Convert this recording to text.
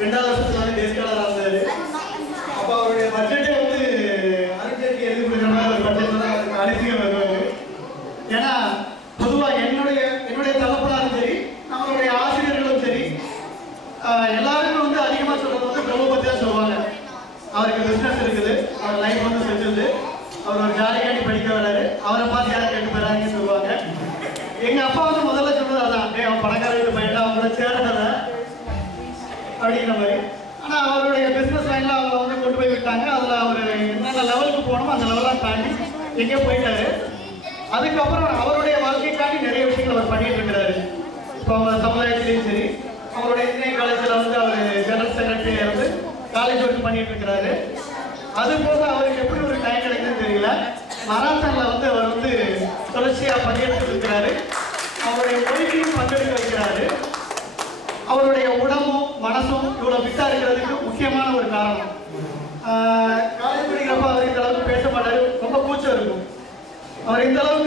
2வது வருஷத்துல வந்து டெஸ்க் ஸ்காலரா இருந்தாரு. அப்போ அவருடைய பட்ஜெட்டே வந்து அருட்ஜேட்லி எழுதி கொடுக்குற மாதிரி ஒரு பட்ஜெட் தான் அனுப்பியே வருவாரு. ஏன்னா பொதுவாக என்னுடைய தகப்பனாரும் சரி, நம்மளுடைய ஆசிரியர்களும் சரி, எல்லாருமே வந்து அதிகமாக சொல்றது வந்து பிரபு பற்றி தான் சொல்லுவாங்க. அவருக்கு பிஸ்னஸ் இருக்குது, அவர் லைஃப் வந்து செஞ்சுது, அவர் ஒரு ஜாலியாடி படிக்க வராரு, அவரை பார்த்து யாரும் கேட்டு போறாங்கன்னு சொல்லுவாங்க. எங்கள் அப்பா வந்து முதல்ல சொன்னது அதான், அவன் பணக்கார வீட்டு பையன், அவங்கள சேரல அப்படிங்கிற மாதிரி. ஆனால் அவருடைய பிஸ்னஸ் லைனில் அவங்க வந்து கொண்டு போய் விட்டாங்க. அதில் அவர் என்னென்ன லெவலுக்கு போகணுமோ அந்த லெவலாக தாண்டி எங்கேயோ போயிட்டாரு. அதுக்கப்புறம் அவருடைய வாழ்க்கைக்காண்டி நிறைய விஷயங்கள் அவர் பண்ணிட்டு இருக்கிறாரு. இப்போ அவங்க சமுதாயத்திலையும் சரி, அவருடைய இன்ஜினியரிங் காலேஜில் வந்து அவர் ஜெனரல் செக்ரட்டரியாக இருந்து காலேஜ் ஒர்க் பண்ணிட்டு இருக்கிறாரு. அது போக அவருக்கு எப்படி ஒரு டைம் கிடைக்குதுன்னு தெரியல. மராத்தானில் வந்து அவர் வந்து தொடர்ச்சியாக பங்கேற்று இருக்கிறாரு. அவருடைய மொழிகளையும் பங்கெடுக்க வைக்கிறாரு. அவருடைய உடம்பும் மனசும் இவ்வளோ ஃபிட்டாக இருக்கிறதுக்கு முக்கியமான ஒரு காரணம். காலேஜ் படிக்கிறப்ப அவர் இந்த அளவுக்கு பேச மாட்டார், ரொம்ப கூச்சம் இருக்கும். அவர் இந்த அளவுக்கு